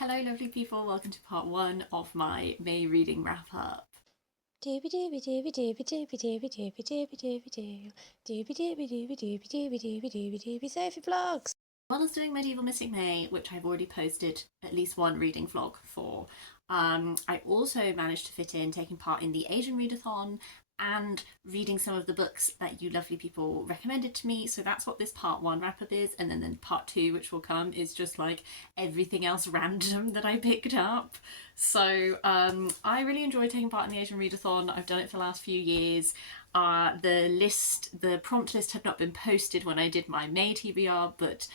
Hello lovely people, welcome to part one of my May reading wrap up. Doobie doobie doobie doobie doobie doobie doobie doobie doobie doo. Doobie doobie doobie doobie doobie doobie doobie doobie Sophie vlogs. As well as doing Medieval Mystic May, which I've already posted at least one reading vlog for, I also managed to fit in taking part in the Asian Readathon and reading some of the books that you lovely people recommended to me. So that's what this part one wrap up is, and then part two, which will come, is just like everything else random that I picked up. So I really enjoyed taking part in the Asian Readathon. I've done it for the last few years. The prompt list had not been posted when I did my May TBR, but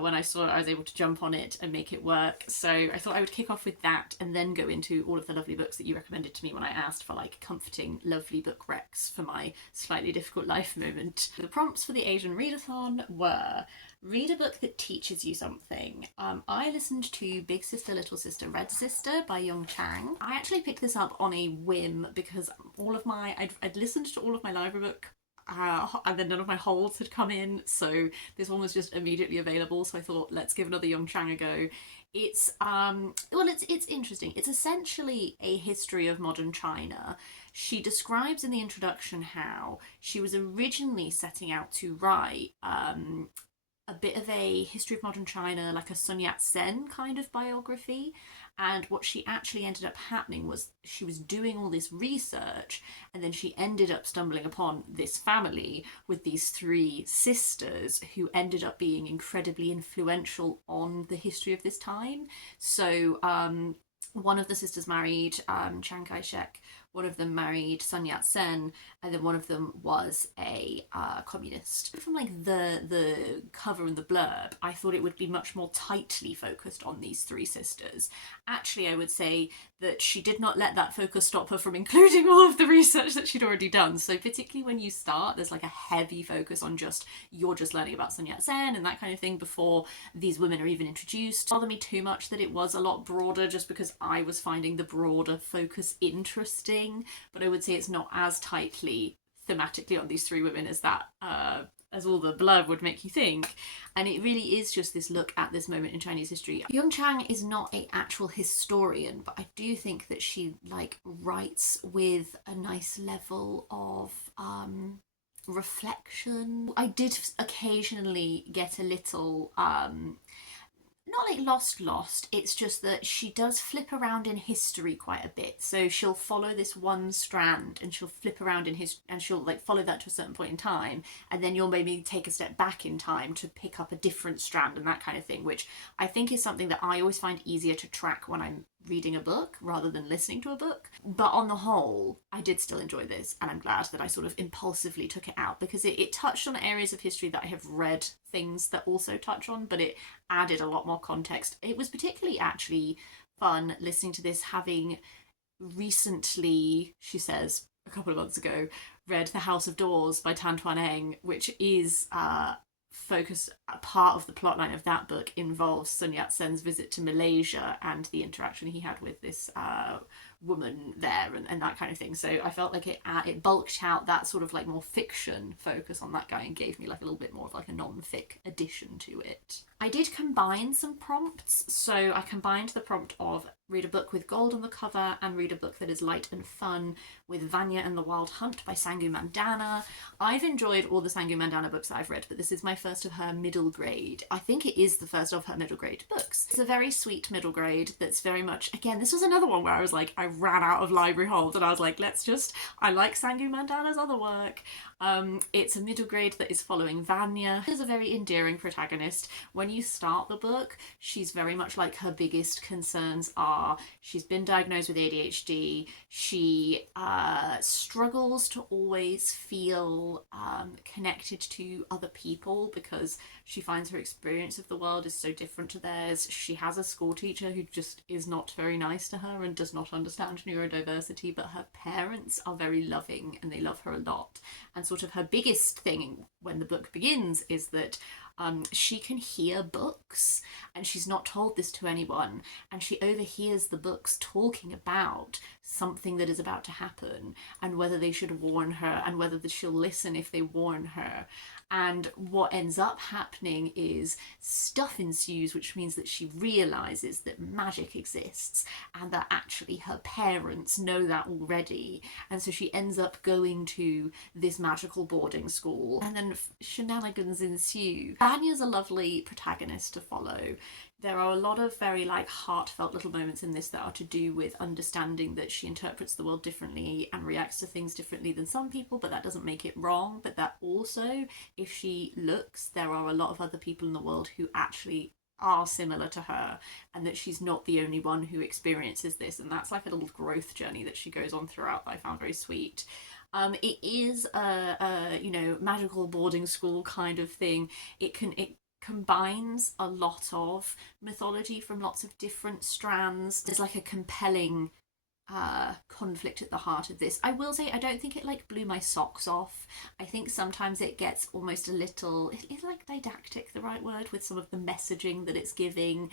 when I saw it, I was able to jump on it and make it work. So I thought I would kick off with that and then go into all of the lovely books that you recommended to me when I asked for like comforting, lovely book recs for my slightly difficult life moment. The prompts for the Asian Readathon were: read a book that teaches you something. I listened to Big Sister, Little Sister, Red Sister by Chang. I actually picked this up on a whim because I'd listened to all of my library book and then none of my holds had come in, so this one was just immediately available. So I thought, let's give another Chang a go. It's interesting. It's essentially a history of modern China. She describes in the introduction how she was originally setting out to write a bit of a history of modern China, like a Sun Yat sen kind of biography. And what she actually ended up happening was she was doing all this research, and then she ended up stumbling upon this family with these three sisters who ended up being incredibly influential on the history of this time. So, one of the sisters married Chiang Kai shek, one of them married Sun Yat sen, and then one of them was a communist. From like the cover and the blurb, I thought it would be much more tightly focused on these three sisters. Actually, I would say that she did not let that focus stop her from including all of the research that she'd already done. So particularly when you start, there's like a heavy focus on you're just learning about Sun Yat sen and that kind of thing before these women are even introduced. It bothered me too much that it was a lot broader, just because I was finding the broader focus interesting, but I would say it's not as tightly thematically on these three women as all the blurb would make you think. And it really is just this look at this moment in Chinese history. Yung Chang is not an actual historian, but I do think that she like writes with a nice level of reflection. I did occasionally get a little not like lost, it's just that she does flip around in history quite a bit. So she'll follow this one strand and she'll flip around in his and she'll like follow that to a certain point in time, and then you'll maybe take a step back in time to pick up a different strand and that kind of thing, which I think is something that I always find easier to track when I'm reading a book rather than listening to a book. But on the whole, I did still enjoy this, and I'm glad that I sort of impulsively took it out because it touched on areas of history that I have read things that also touch on, but it added a lot more context. It was particularly actually fun listening to this, having recently, she says, a couple of months ago, read The House of Doors by Tan Tuan Eng, which is focus part of the plotline of that book involves Sun Yat sen's visit to Malaysia and the interaction he had with this woman there, and that kind of thing. So I felt like it bulked out that sort of like more fiction focus on that guy and gave me like a little bit more of like a non-fic addition to it. I did combine some prompts. So I combined the prompt of read a book with gold on the cover and read a book that is light and fun with Vanya and the Wild Hunt by Sangu Mandanna. I've enjoyed all the Sangu Mandanna books that I've read, but this is my first of her middle grade. I think it is the first of her middle grade books. It's a very sweet middle grade that's very much, again, this was another one where I was like, I ran out of library holds and I was like, I like Sangu Mandanna's other work. It's a middle grade that is following Vanya. She's a very endearing protagonist. When you start the book, she's very much like her biggest concerns are she's been diagnosed with ADHD. She struggles to always feel connected to other people because she finds her experience of the world is so different to theirs. She has a school teacher who just is not very nice to her and does not understand neurodiversity, but her parents are very loving and they love her a lot. And sort of her biggest thing when the book begins is that she can hear books, and she's not told this to anyone, and she overhears the books talking about something that is about to happen and whether they should warn her and whether she'll listen if they warn her. And what ends up happening is stuff ensues, which means that she realizes that magic exists and that actually her parents know that already. And so she ends up going to this magical boarding school, and then shenanigans ensue. Vanya's a lovely protagonist to follow. There are a lot of very like heartfelt little moments in this that are to do with understanding that she interprets the world differently and reacts to things differently than some people, but that doesn't make it wrong. But that also, if she looks, there are a lot of other people in the world who actually are similar to her, and that she's not the only one who experiences this. And that's like a little growth journey that she goes on throughout that I found very sweet. It is a magical boarding school kind of thing. It combines a lot of mythology from lots of different strands. There's like a compelling conflict at the heart of this. I will say I don't think it like blew my socks off. I think sometimes it gets almost a little, is like didactic the right word, with some of the messaging that it's giving,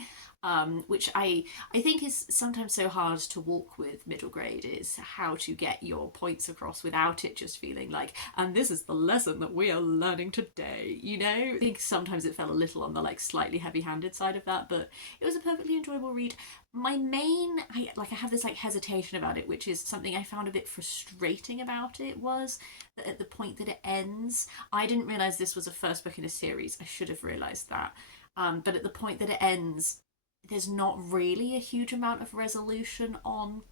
which I think is sometimes so hard to walk with middle grade, is how to get your points across without it just feeling like, and this is the lesson that we are learning today, you know? I think sometimes it fell a little on the like slightly heavy-handed side of that, but it was a perfectly enjoyable read. My main, I have this like hesitation about it, which is something I found a bit frustrating about it, was that at the point that it ends, I didn't realise this was a first book in a series. I should have realised that. But at the point that it ends, there's not really a huge amount of resolution on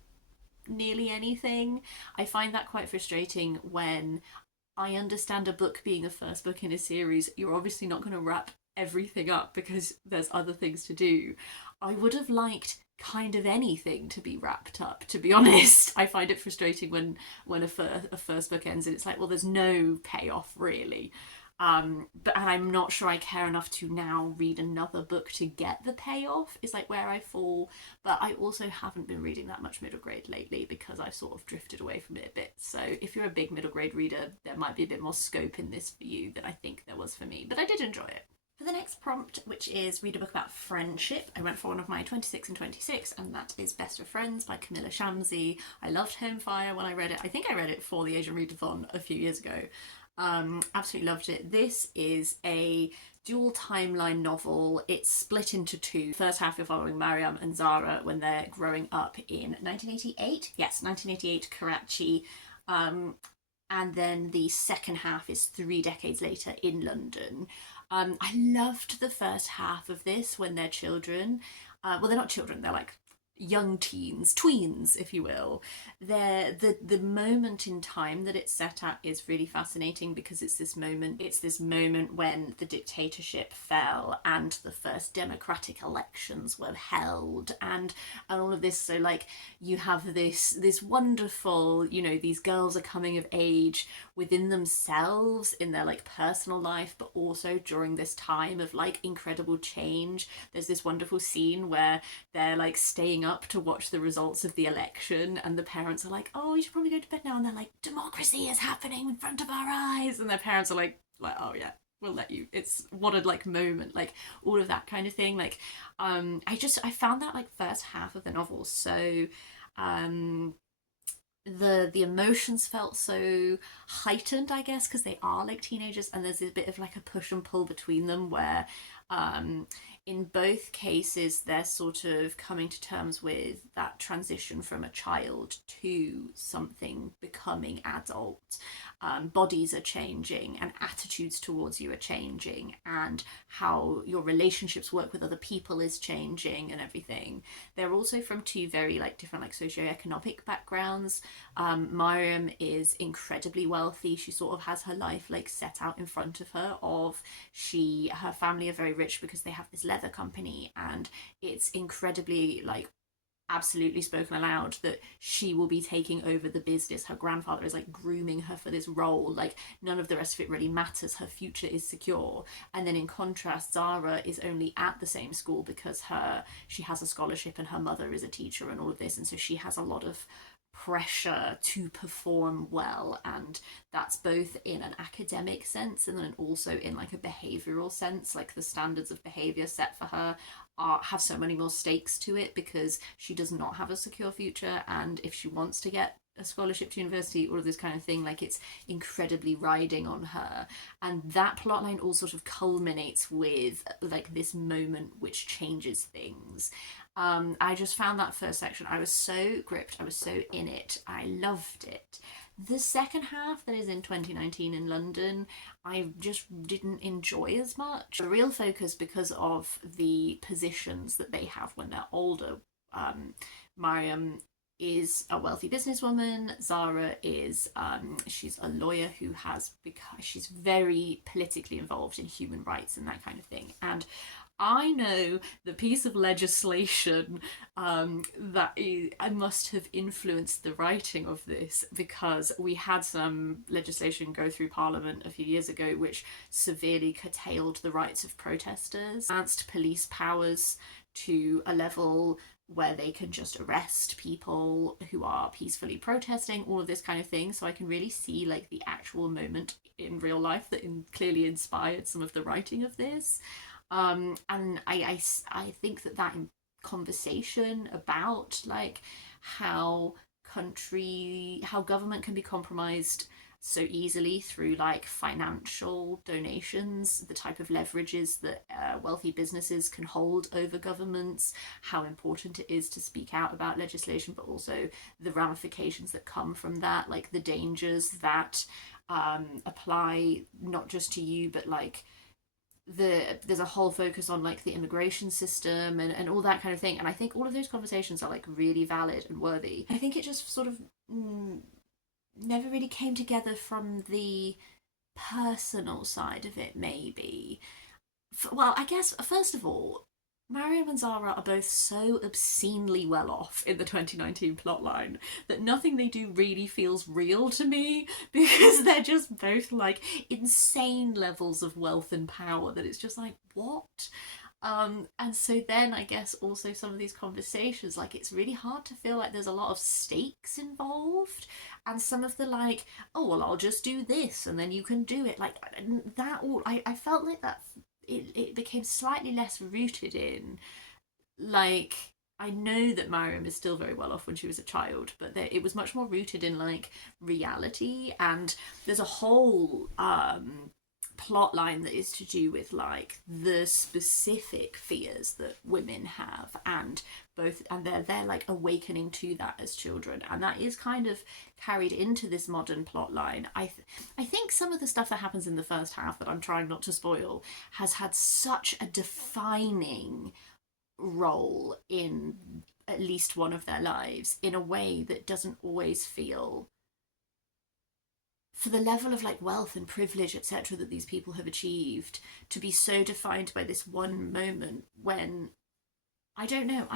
nearly anything. I find that quite frustrating when I understand a book being a first book in a series. You're obviously not going to wrap everything up because there's other things to do. I would have liked kind of anything to be wrapped up, to be honest. I find it frustrating when a first book ends and it's like, well, there's no payoff really. But and I'm not sure I care enough to now read another book to get the payoff, is like where I fall. But I also haven't been reading that much middle grade lately because I've sort of drifted away from it a bit. So if you're a big middle grade reader, there might be a bit more scope in this for you than I think there was for me. But I did enjoy it. For the next prompt, which is read a book about friendship, I went for one of my 26 and 26, and that is Best of Friends by Kamila Shamsie. I loved Home Fire when I read it. I think I read it for the Asian Readathon a few years ago. Absolutely loved it. This is a dual timeline novel. It's split into two. First half, you're following Mariam and Zara when they're growing up in 1988. Yes, 1988 Karachi. And then the second half is 3 decades later in London. I loved the first half of this when they're children. Well, they're not children, they're like young teens, tweens, if you will. The moment in time that it's set at is really fascinating because it's this moment when the dictatorship fell and the first democratic elections were held, and all of this. So like you have this wonderful, these girls are coming of age within themselves in their like personal life, but also during this time of like incredible change. There's this wonderful scene where they're like staying up to watch the results of the election, and the parents are like, oh, you should probably go to bed now, and they're like, democracy is happening in front of our eyes, and their parents are like, oh yeah, we'll let you. It's what a like moment, like all of that kind of thing. Like I found that like first half of the novel so the emotions felt so heightened, I guess, because they are like teenagers, and there's a bit of like a push and pull between them where in both cases they're sort of coming to terms with that transition from a child to something becoming adult. Bodies are changing and attitudes towards you are changing, and how your relationships work with other people is changing and everything. They're also from two very like different like socioeconomic backgrounds. Mariam is incredibly wealthy. She sort of has her life like set out in front of her. Her family are very rich because they have this leather company, and it's incredibly like absolutely spoken aloud that she will be taking over the business. Her grandfather is like grooming her for this role. Like none of the rest of it really matters. Her future is secure. And then in contrast, Zara is only at the same school because she has a scholarship and her mother is a teacher and all of this, and so she has a lot of pressure to perform well, and that's both in an academic sense and then also in like a behavioral sense. Like the standards of behavior set for her have so many more stakes to it because she does not have a secure future, and if she wants to get a scholarship to university, all of this kind of thing, like it's incredibly riding on her. And that plotline all sort of culminates with like this moment which changes things. I just found that first section, I was so gripped, I was so in it, I loved it. The second half, that is in 2019 in London, I just didn't enjoy as much. The real focus, because of the positions that they have when they're older. Mariam is a wealthy businesswoman. Zara is she's a lawyer who has, because she's very politically involved in human rights and that kind of thing. And I know the piece of legislation I must have influenced the writing of this, because we had some legislation go through Parliament a few years ago which severely curtailed the rights of protesters, advanced police powers to a level where they can just arrest people who are peacefully protesting, all of this kind of thing. So I can really see like the actual moment in real life that clearly inspired some of the writing of this. And I think that conversation about like how government can be compromised so easily through like financial donations, the type of leverages that wealthy businesses can hold over governments, how important it is to speak out about legislation, but also the ramifications that come from that, like the dangers that apply not just to you, but like there's a whole focus on like the immigration system and all that kind of thing. And I think all of those conversations are like really valid and worthy. I think it just sort of never really came together from the personal side of it, maybe. Well, I guess, first of all, Mariam and Zara are both so obscenely well off in the 2019 plotline that nothing they do really feels real to me, because they're just both like insane levels of wealth and power that it's just like, what? And so then I guess also some of these conversations, like it's really hard to feel like there's a lot of stakes involved, and some of the like, oh well, I'll just do this and then you can do it, like that all I felt like that it became slightly less rooted in like, I know that Mariam is still very well off when she was a child, but it was much more rooted in like reality. And there's a whole plot line that is to do with like the specific fears that women have, and they're like awakening to that as children, and that is kind of carried into this modern plot line. I think some of the stuff that happens in the first half that I'm trying not to spoil has had such a defining role in at least one of their lives in a way that doesn't always feel, for the level of like wealth and privilege etc that these people have achieved, to be so defined by this one moment when I don't know,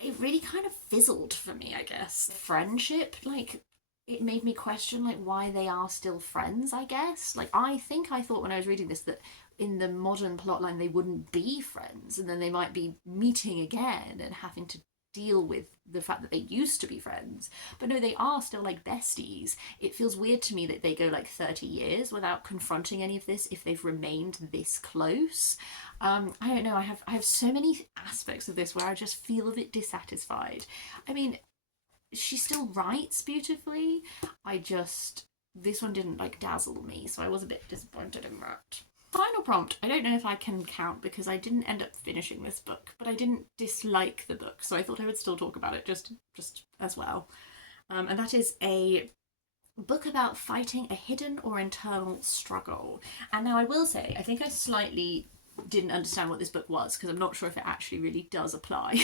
it really kind of fizzled for me, I guess. Friendship, like it made me question like why they are still friends, I guess. Like I thought when I was reading this that in the modern plotline they wouldn't be friends, and then they might be meeting again and having to deal with the fact that they used to be friends. But no, they are still like besties. It feels weird to me that they go like 30 years without confronting any of this if they've remained this close. I don't know, I have so many aspects of this where I just feel a bit dissatisfied. I mean, she still writes beautifully. This one didn't like dazzle me, so I was a bit disappointed in that. Final prompt. I don't know if I can count because I didn't end up finishing this book, but I didn't dislike the book, so I thought I would still talk about it just as well. And that is a book about fighting a hidden or internal struggle. And now I will say, I think I slightly didn't understand what this book was, because I'm not sure if it actually really does apply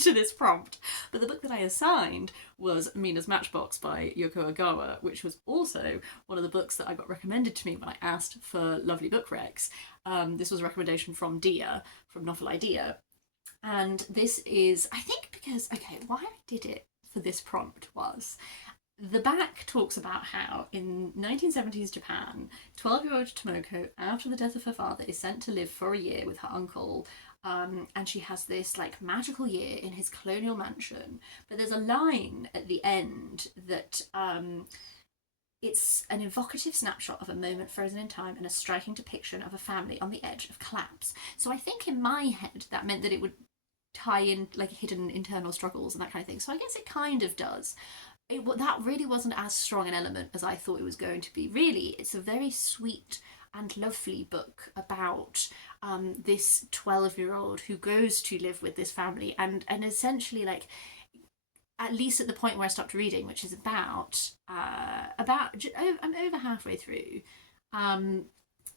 to this prompt. But the book that I assigned was Mina's Matchbox by Yoko Ogawa, which was also one of the books that I got recommended to me when I asked for lovely book recs. This was a recommendation from Dia, from Novel Idea. And this is, I think because, okay, why I did it for this prompt was, the back talks about how in 1970s Japan, 12-year-old Tomoko, after the death of her father, is sent to live for a year with her uncle, and she has this like magical year in his colonial mansion. But there's a line at the end that it's an evocative snapshot of a moment frozen in time and a striking depiction of a family on the edge of collapse. So I think in my head that meant that it would tie in like hidden internal struggles and that kind of thing. So I guess it kind of does. That really wasn't as strong an element as I thought it was going to be. Really, it's a very sweet and lovely book about this 12-year-old who goes to live with this family and essentially, like, at least at the point where I stopped reading, which is I'm over halfway through. Um,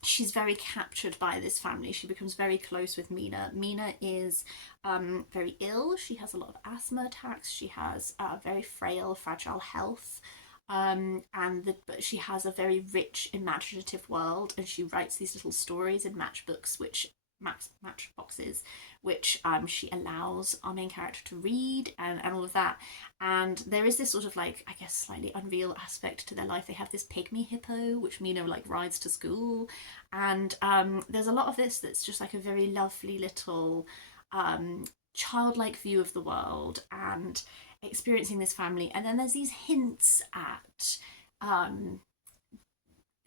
she's very captured by this family. She becomes very close with Mina. Mina is very ill. She has a lot of asthma attacks. She has very frail, fragile health. But she has a very rich, imaginative world, and she writes these little stories in matchboxes, which she allows our main character to read and all of that. And there is this sort of, like, I guess slightly unreal aspect to their life. They have this pygmy hippo which Mina like rides to school, and there's a lot of this that's just like a very lovely little childlike view of the world and experiencing this family. And then there's these hints at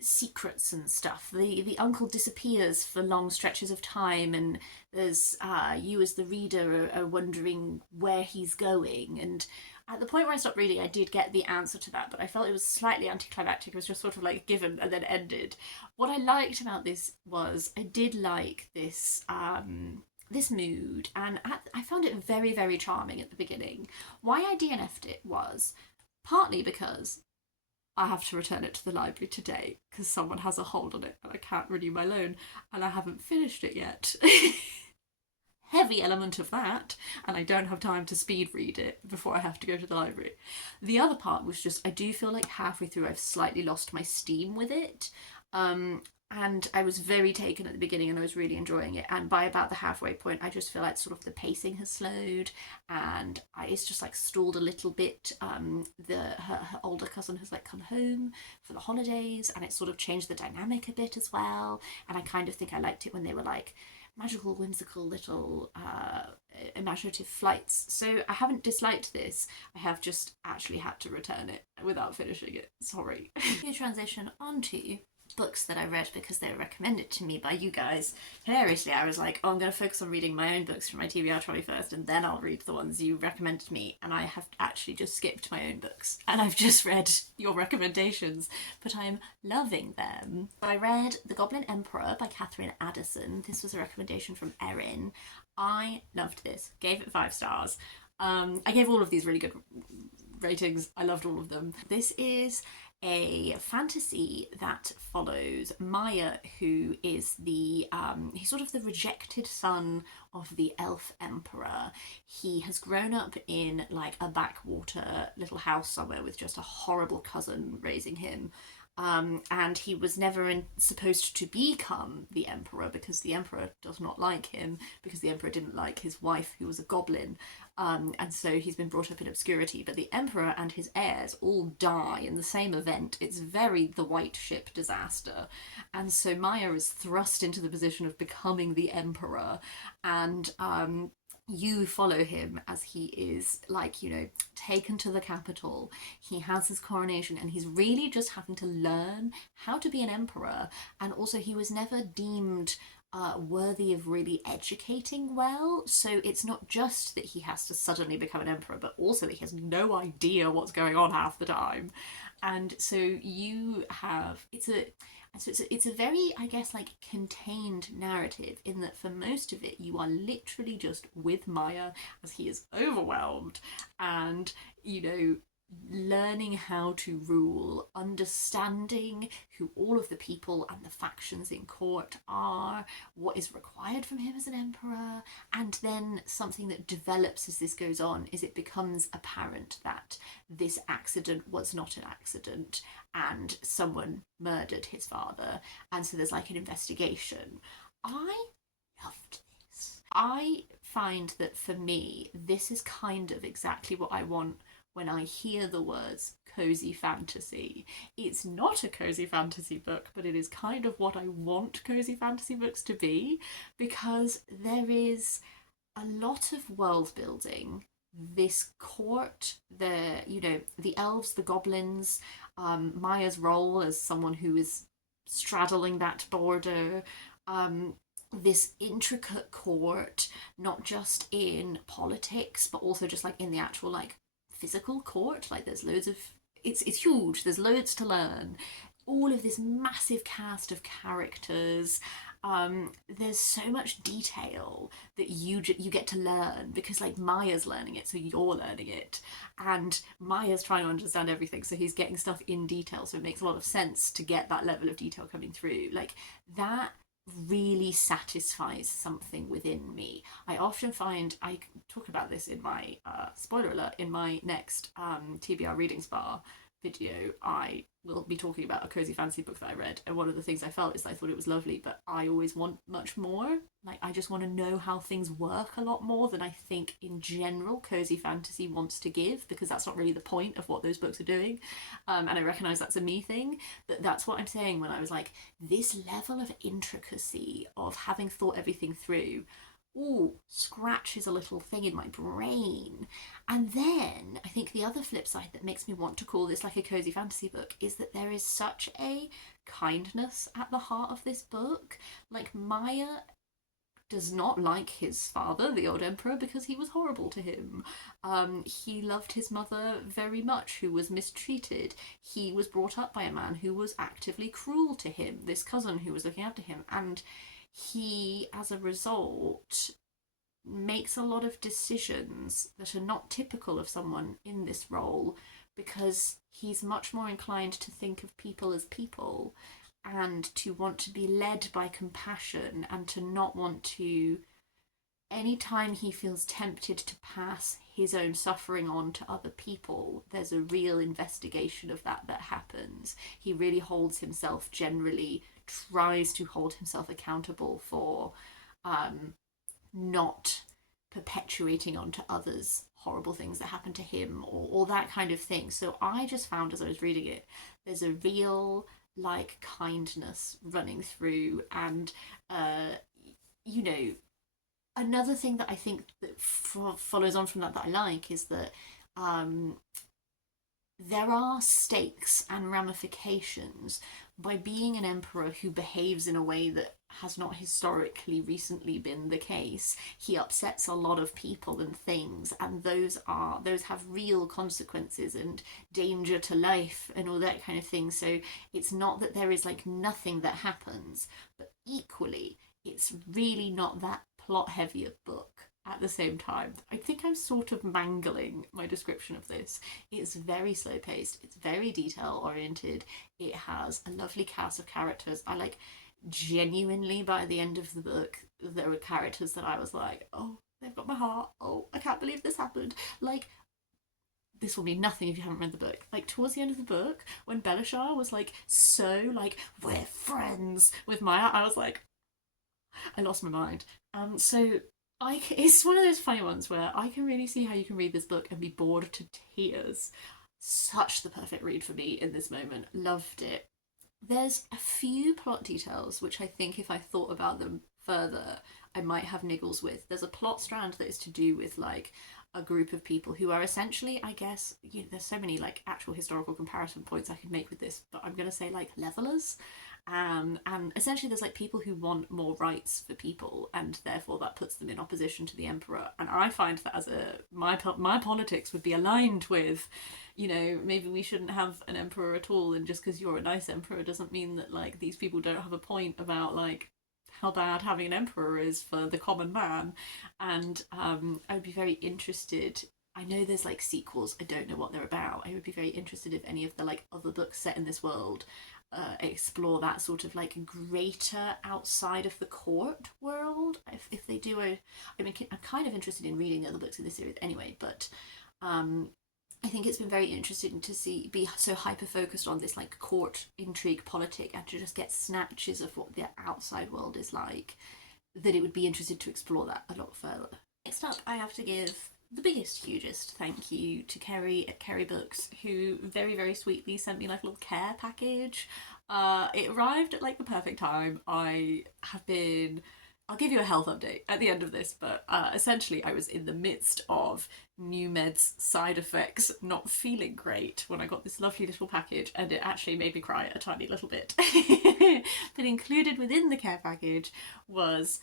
secrets and stuff. The uncle disappears for long stretches of time, and there's you as the reader are wondering where he's going. And at the point where I stopped reading, I did get the answer to that, but I felt it was slightly anticlimactic. It was just sort of like given and then ended. What I liked about this was I did like this this mood, and I found it very, very charming at the beginning. Why I DNF'd it was partly because I have to return it to the library today because someone has a hold on it and I can't renew my loan, and I haven't finished it yet. Heavy element of that, and I don't have time to speed read it before I have to go to the library. The other part was just I do feel like halfway through I've slightly lost my steam with it. And I was very taken at the beginning and I was really enjoying it, and by about the halfway point I just feel like sort of the pacing has slowed and it's just like stalled a little bit. Her older cousin has like come home for the holidays, and it sort of changed the dynamic a bit as well, and I kind of think I liked it when they were like magical, whimsical little imaginative flights. So I haven't disliked this, I have just actually had to return it without finishing it. Sorry. We transition on to books that I read because they were recommended to me by you guys. Hilariously, I was like, oh, I'm going to focus on reading my own books from my TBR trolley first, and then I'll read the ones you recommended to me. And I have actually just skipped my own books, and I've just read your recommendations, but I'm loving them. I read The Goblin Emperor by Katherine Addison. This was a recommendation from Erin. I loved this. Gave it 5 stars. I gave all of these really good ratings. I loved all of them. This is a fantasy that follows Maya, who is he's sort of the rejected son of the elf emperor. He has grown up in like a backwater little house somewhere with just a horrible cousin raising him. And he was never supposed to become the emperor because the emperor does not like him, because the emperor didn't like his wife, who was a goblin. And so he's been brought up in obscurity. But the emperor and his heirs all die in the same event. It's very the White Ship disaster. And so Maya is thrust into the position of becoming the emperor. And you follow him as he is, like, you know, taken to the capital. He has his coronation and he's really just having to learn how to be an emperor. And also he was never deemed worthy of really educating well. So it's not just that he has to suddenly become an emperor, but also that he has no idea what's going on half the time. And so you have, it's a very, I guess, like contained narrative in that for most of it you are literally just with Maya as he is overwhelmed and, you know, learning how to rule, understanding who all of the people and the factions in court are, what is required from him as an emperor. And then something that develops as this goes on is it becomes apparent that this accident was not an accident and someone murdered his father, and so there's like an investigation. I loved this. I find that for me this is kind of exactly what I want when I hear the words cozy fantasy. It's not a cozy fantasy book, but it is kind of what I want cozy fantasy books to be, because there is a lot of world building. This court, the elves, the goblins, Maya's role as someone who is straddling that border, this intricate court, not just in politics, but also just like in the actual like physical court. Like there's loads of it's huge. There's loads to learn. All of this massive cast of characters. There's so much detail that you get to learn because like Maya's learning it, so you're learning it, and Maya's trying to understand everything, so he's getting stuff in detail. So it makes a lot of sense to get that level of detail coming through. Like that really satisfies something within me. I often find I talk about this in my spoiler alert in my next TBR readings bar video. I will be talking about a cozy fantasy book that I read, and one of the things I felt is I thought it was lovely, but I always want much more. Like I just want to know how things work a lot more than I think in general cozy fantasy wants to give, because that's not really the point of what those books are doing. And I recognize that's a me thing, but that's what I'm saying when I was like, this level of intricacy of having thought everything through, ooh, scratches a little thing in my brain. And then I think the other flip side that makes me want to call this like a cozy fantasy book is that there is such a kindness at the heart of this book. Like Maya does not like his father, the old emperor, because he was horrible to him. He loved his mother very much, who was mistreated. He was brought up by a man who was actively cruel to him, this cousin who was looking after him. And he, as a result, makes a lot of decisions that are not typical of someone in this role, because he's much more inclined to think of people as people and to want to be led by compassion and to not want to, anytime he feels tempted to pass his own suffering on to other people, there's a real investigation of that happens. He really holds himself, generally tries to hold himself accountable for not perpetuating onto others horrible things that happen to him, or that kind of thing. So I just found as I was reading it, there's a real like kindness running through, and you know, another thing that I think that follows on from that I like is that there are stakes and ramifications by being an emperor who behaves in a way that has not historically recently been the case. He upsets a lot of people and things, and those have real consequences and danger to life and all that kind of thing. So it's not that there is like nothing that happens, but equally it's really not that plot heavy a book at the same time. I think I'm sort of mangling my description of this. It's very slow paced, it's very detail oriented, it has a lovely cast of characters. I like, genuinely, by the end of the book, there were characters that I was like, oh, they've got my heart. Oh, I can't believe this happened. Like, this will mean nothing if you haven't read the book. Like, towards the end of the book, when Belishar was like, so, like, we're friends with Maya, I was like, I lost my mind. So it's one of those funny ones where I can really see how you can read this book and be bored to tears. Such the perfect read for me in this moment. Loved it. There's a few plot details which I think if I thought about them further, I might have niggles with. There's a plot strand that is to do with like a group of people who are essentially, I guess, there's so many like actual historical comparison points I could make with this, but I'm gonna say like levelers. And essentially there's like people who want more rights for people, and therefore that puts them in opposition to the emperor. And I find that as my politics would be aligned with, maybe we shouldn't have an emperor at all, and just because you're a nice emperor doesn't mean that like these people don't have a point about like how bad having an emperor is for the common man. And I would be very interested. I know there's like sequels, I don't know what they're about. I would be very interested if any of the like other books set in this world explore that sort of like greater outside of the court world. If they do, I mean, I'm kind of interested in reading the other books in this series anyway, but I think it's been very interesting to be so hyper focused on this like court intrigue politic, and to just get snatches of what the outside world is like, that it would be interested to explore that a lot further. Next up, I have to give the biggest, hugest thank you to Kerry at Kerry Books, who very, very sweetly sent me like a little care package. It arrived at like the perfect time. I have been I'll give you a health update at the end of this, but essentially I was in the midst of new meds side effects, not feeling great when I got this lovely little package, and it actually made me cry a tiny little bit. But included within the care package was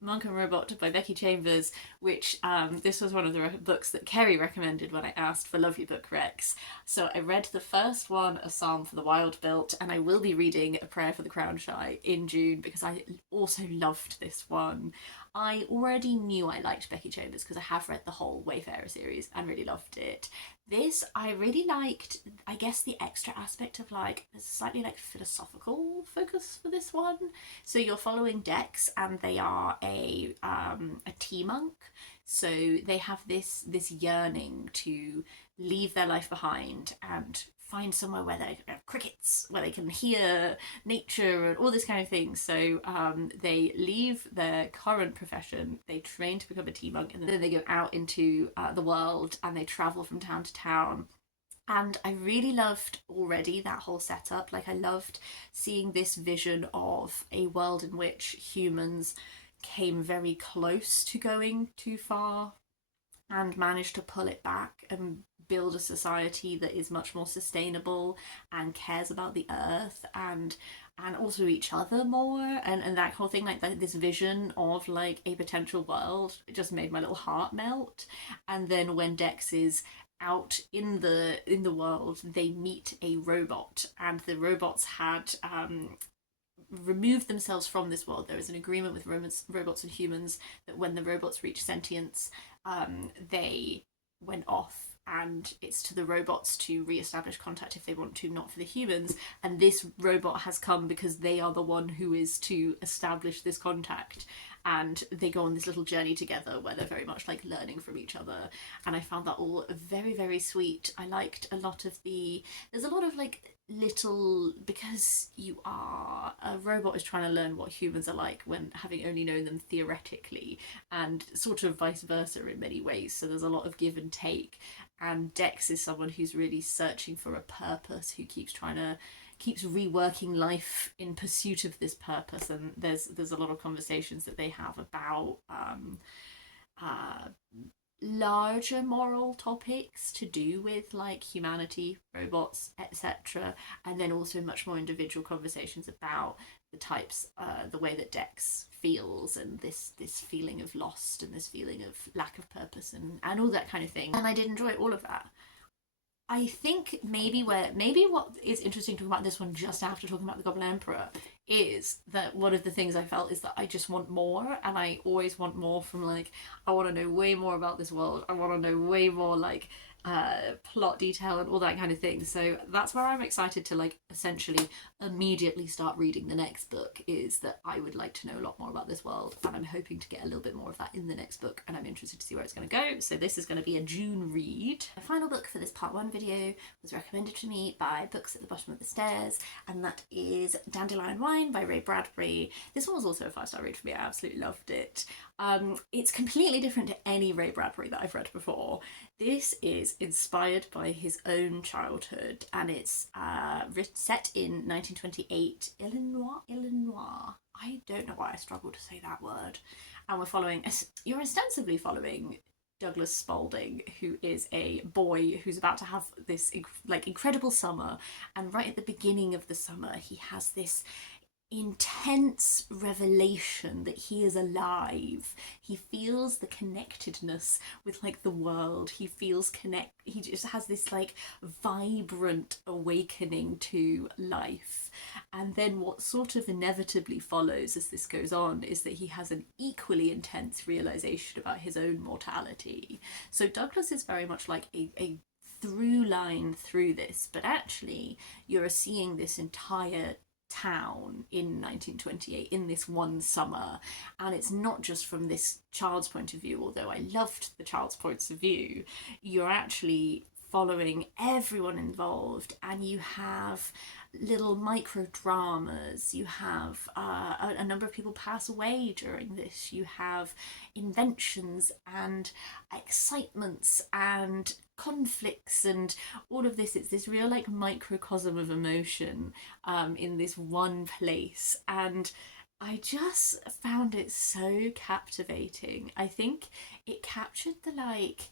Monk and Robot by Becky Chambers, which this was one of the books that Kerry recommended when I asked for lovely book recs. So I read the first one, A Psalm for the Wild Built, and I will be reading A Prayer for the Crown Shy in June because I also loved this one. I already knew I liked Becky Chambers because I have read the whole Wayfarer series and really loved it. This I really liked, I guess, the extra aspect of like there's a slightly like philosophical focus for this one. So you're following Dex, and they are a tea monk. So they have this yearning to leave their life behind and find somewhere where they have crickets, where they can hear nature and all this kind of thing. So they leave their current profession, they train to become a tea monk, and then they go out into the world and they travel from town to town. And I really loved already that whole setup. Like, I loved seeing this vision of a world in which humans came very close to going too far and managed to pull it back and build a society that is much more sustainable and cares about the earth and also each other more, and that whole thing, like this vision of like a potential world, it just made my little heart melt. And then when Dex is out in the world, they meet a robot, and the robots had removed themselves from this world. There was an agreement with robots and humans that when the robots reach sentience, they went off, and it's to the robots to re-establish contact if they want to, not for the humans. And this robot has come because they are the one who is to establish this contact, and they go on this little journey together where they're very much like learning from each other. And I found that all very, very sweet. I liked a lot of there's a lot of like little, because a robot is trying to learn what humans are like when having only known them theoretically, and sort of vice versa in many ways. So there's a lot of give and take, and Dex is someone who's really searching for a purpose, who keeps reworking life in pursuit of this purpose. And there's a lot of conversations that they have about larger moral topics to do with like humanity, robots, etc., and then also much more individual conversations about the types, the way that Dex feels, and this feeling of lost and this feeling of lack of purpose and all that kind of thing. And I did enjoy all of that. I think maybe what is interesting to talk about this one just after talking about the Goblin Emperor is that one of the things I felt is that I just want more, and I always want more from like, I want to know way more about this world. I want to know way more like plot detail and all that kind of thing. So that's where I'm excited to like essentially immediately start reading the next book, is that I would like to know a lot more about this world, and I'm hoping to get a little bit more of that in the next book, and I'm interested to see where it's going to go. So this is going to be a June read. The final book for this part 1 video was recommended to me by Books at the Bottom of the Stairs, and that is Dandelion Wine by Bradbury. This one was also a 5-star read for me. I absolutely loved it. It's completely different to any Ray Bradbury that I've read before. This is inspired by his own childhood, and it's set in 1928 Illinois. I don't know why I struggle to say that word. And you're ostensibly following Douglas Spalding, who is a boy who's about to have this incredible summer, and right at the beginning of the summer he has this intense revelation that he is alive. He feels the connectedness with like the world. He just has this like vibrant awakening to life. And then what sort of inevitably follows as this goes on is that he has an equally intense realization about his own mortality. So Douglas is very much like a through line through this, but actually you're seeing this entire town in 1928 in this one summer, and it's not just from this child's point of view, although I loved the child's points of view. You're actually following everyone involved, and you have little micro dramas. You have a number of people pass away during this. You have inventions and excitements and conflicts and all of this. It's this real like microcosm of emotion in this one place, and I just found it so captivating. I think it captured the like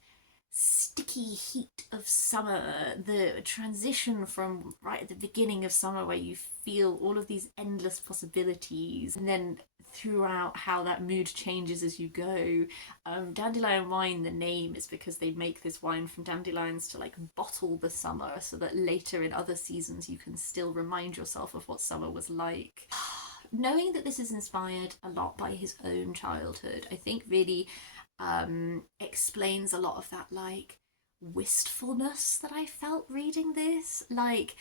sticky heat of summer, the transition from right at the beginning of summer where you feel all of these endless possibilities, and then throughout how that mood changes as you go. Dandelion wine, the name is because they make this wine from dandelions to like bottle the summer so that later in other seasons you can still remind yourself of what summer was like. Knowing that this is inspired a lot by his own childhood, I think really explains a lot of that like wistfulness that I felt reading this. Like,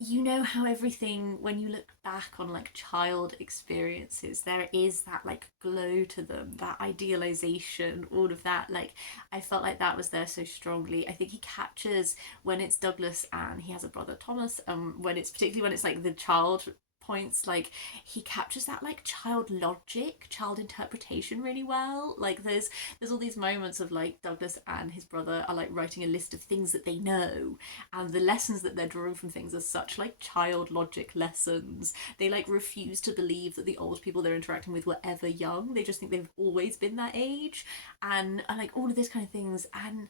you know how everything, when you look back on like child experiences, there is that like glow to them, that idealization, all of that. Like, I felt like that was there so strongly. I think he captures when it's Douglas and he has a brother Thomas, when it's particularly when it's like the child points, like he captures that like child logic, child interpretation really well. Like there's all these moments of like Douglas and his brother are like writing a list of things that they know, and the lessons that they're drawing from things are such like child logic lessons. They like refuse to believe that the old people they're interacting with were ever young. They just think they've always been that age, and like all of this kind of things. And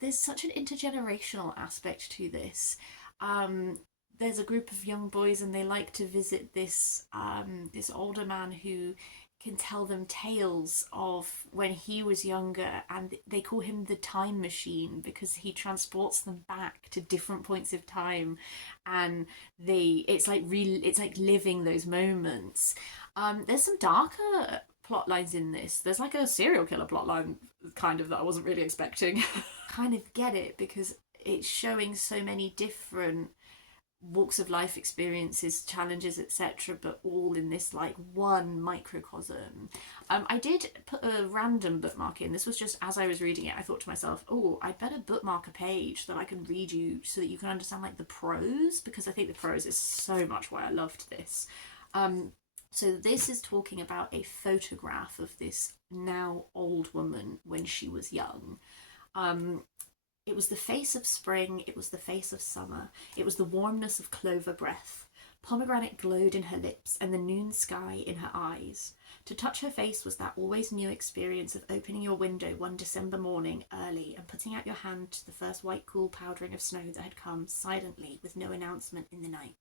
there's such an intergenerational aspect to this. um there's a group of young boys and they like to visit this older man who can tell them tales of when he was younger, and they call him the time machine because he transports them back to different points of time, and it's like living those moments. There's some darker plot lines in this. There's like a serial killer plot line kind of that I wasn't really expecting. Kind of get it because it's showing so many different walks of life experiences, challenges, etc., but all in this like one microcosm. I did put a random bookmark in. This was just as I was reading it, I thought to myself, oh, I'd better bookmark a page that I can read you so that you can understand like the prose, because I think the prose is so much why I loved this. So this is talking about a photograph of this now old woman when she was young. Um, it was the face of spring, it was the face of summer, it was the warmness of clover breath. Pomegranate glowed in her lips and the noon sky in her eyes. To touch her face was that always new experience of opening your window one December morning early and putting out your hand to the first white cool powdering of snow that had come silently with no announcement in the night.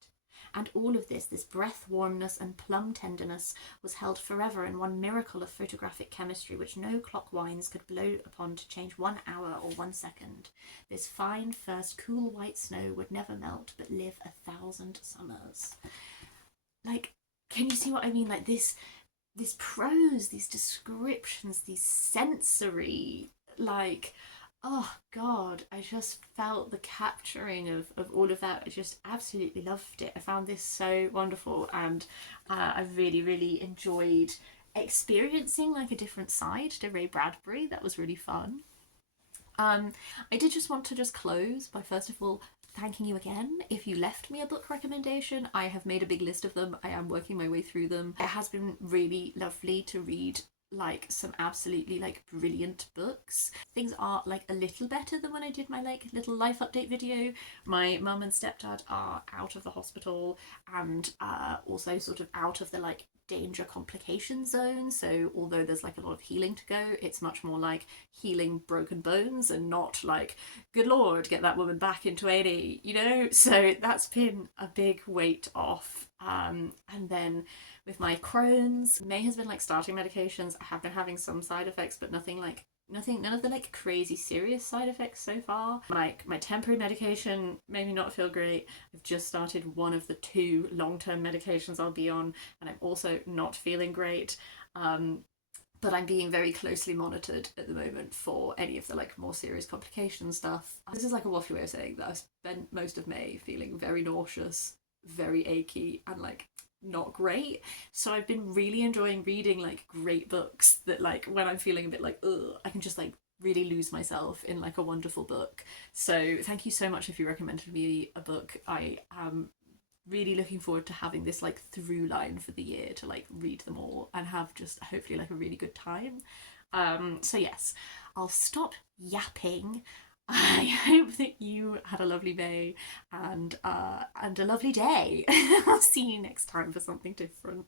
And all of this breath warmness and plum tenderness, was held forever in one miracle of photographic chemistry which no clock winds could blow upon to change 1 hour or 1 second. This fine first cool white snow would never melt but live 1,000 summers. Like, can you see what I mean? Like this prose, these descriptions, these sensory, like, oh god, I just felt the capturing of all of that. I just absolutely loved it. I found this so wonderful, and I really, really enjoyed experiencing like a different side to Ray Bradbury. That was really fun. I did just want to just close by first of all thanking you again. If you left me a book recommendation, I have made a big list of them. I am working my way through them. It has been really lovely to read like some absolutely like brilliant books. Things are like a little better than when I did my like little life update video. My mum and stepdad are out of the hospital, and also sort of out of the like danger complication zone, so although there's like a lot of healing to go, it's much more like healing broken bones and not like, good lord, get that woman back into A&E, you know. So that's been a big weight off. And then with my Crohn's, May has been like starting medications. I have been having some side effects, but none of the like crazy serious side effects so far. Like my temporary medication made me not feel great. I've just started one of the 2 long-term medications I'll be on, and I'm also not feeling great. But I'm being very closely monitored at the moment for any of the like more serious complication stuff. This is like a waffly way of saying that I've spent most of May feeling very nauseous, very achy, and like not great. So I've been really enjoying reading like great books that like when I'm feeling a bit like ugh, I can just like really lose myself in like a wonderful book. So thank you so much if you recommended me a book. I am really looking forward to having this like through line for the year to like read them all and have just hopefully like a really good time. So yes, I'll stop yapping. I hope that you had a lovely May and a lovely day. I'll see you next time for something different.